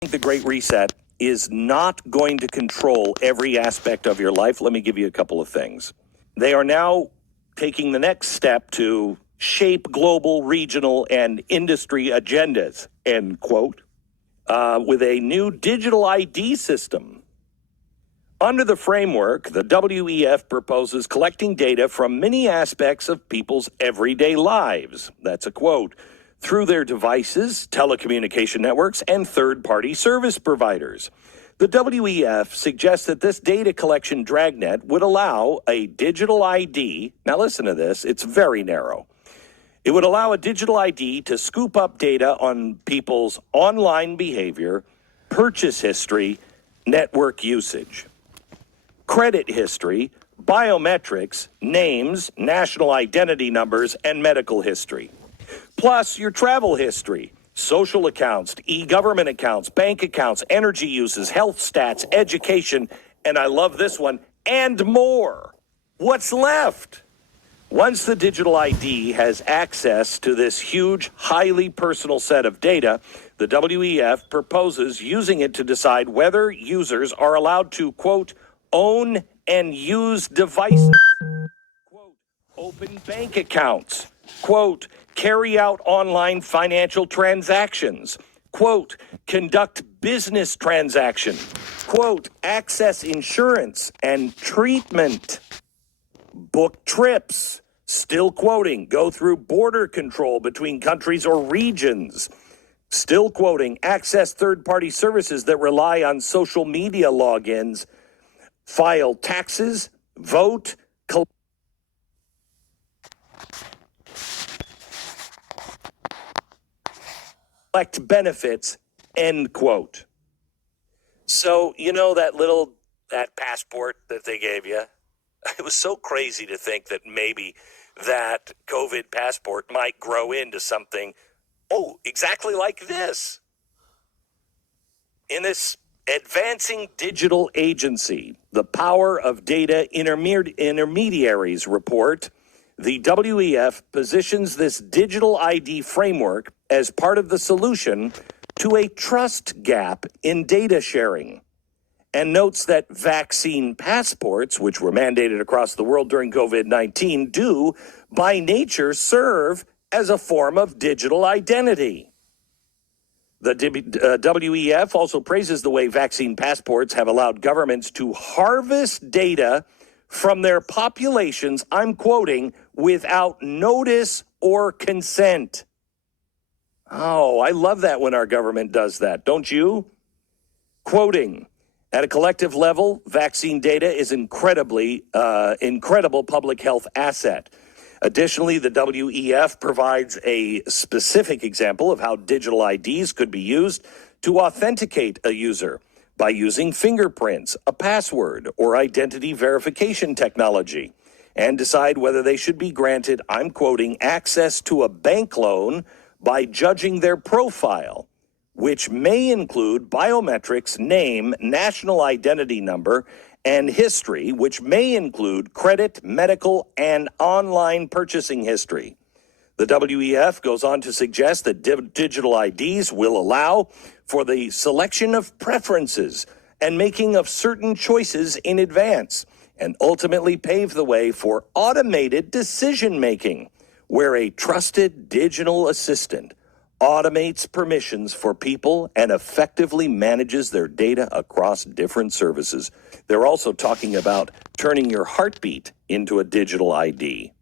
think the Great Reset is not going to control every aspect of your life. Let me give you a couple of things. They are now taking the next step to shape global, regional, and industry agendas, end quote, with a new digital ID system. Under the framework, the WEF proposes collecting data from many aspects of people's everyday lives. That's a quote. Through their devices, telecommunication networks, and third-party service providers. The WEF suggests that this data collection dragnet would allow a digital ID. Now listen to this, it's very narrow. It would allow a digital ID to scoop up data on people's online behavior, purchase history, network usage, credit history, biometrics, names, national identity numbers, and medical history. Plus your travel history, social accounts, e-government accounts, bank accounts, energy uses, health stats, education, and I love this one, and more. What's left? Once the digital ID has access to this huge, highly personal set of data, the WEF proposes using it to decide whether users are allowed to, quote, own and use devices, quote, open bank accounts, quote, carry out online financial transactions, quote, conduct business transactions, quote, access insurance and treatment, book trips, still quoting, go through border control between countries or regions, still quoting, access third-party services that rely on social media logins, file taxes, vote, collect benefits, end quote. So, you know that passport that they gave you? It was so crazy to think that maybe that COVID passport might grow into something, exactly like this. In this Advancing Digital Agency, the Power of Data Intermediaries report, the WEF positions this digital ID framework as part of the solution to a trust gap in data sharing, and notes that vaccine passports, which were mandated across the world during COVID-19, do, by nature, serve as a form of digital identity. The WEF also praises the way vaccine passports have allowed governments to harvest data from their populations, I'm quoting, without notice or consent. Oh, I love that when our government does that, don't you? Quoting, at a collective level, vaccine data is incredible public health asset. Additionally, the WEF provides a specific example of how digital IDs could be used to authenticate a user by using fingerprints, a password, or identity verification technology, and decide whether they should be granted, I'm quoting, access to a bank loan by judging their profile, which may include biometrics, name, national identity number, and history, which may include credit, medical, and online purchasing history. The WEF goes on to suggest that digital IDs will allow for the selection of preferences and making of certain choices in advance, and ultimately pave the way for automated decision-making, where a trusted digital assistant automates permissions for people and effectively manages their data across different services. They're also talking about turning your heartbeat into a digital ID.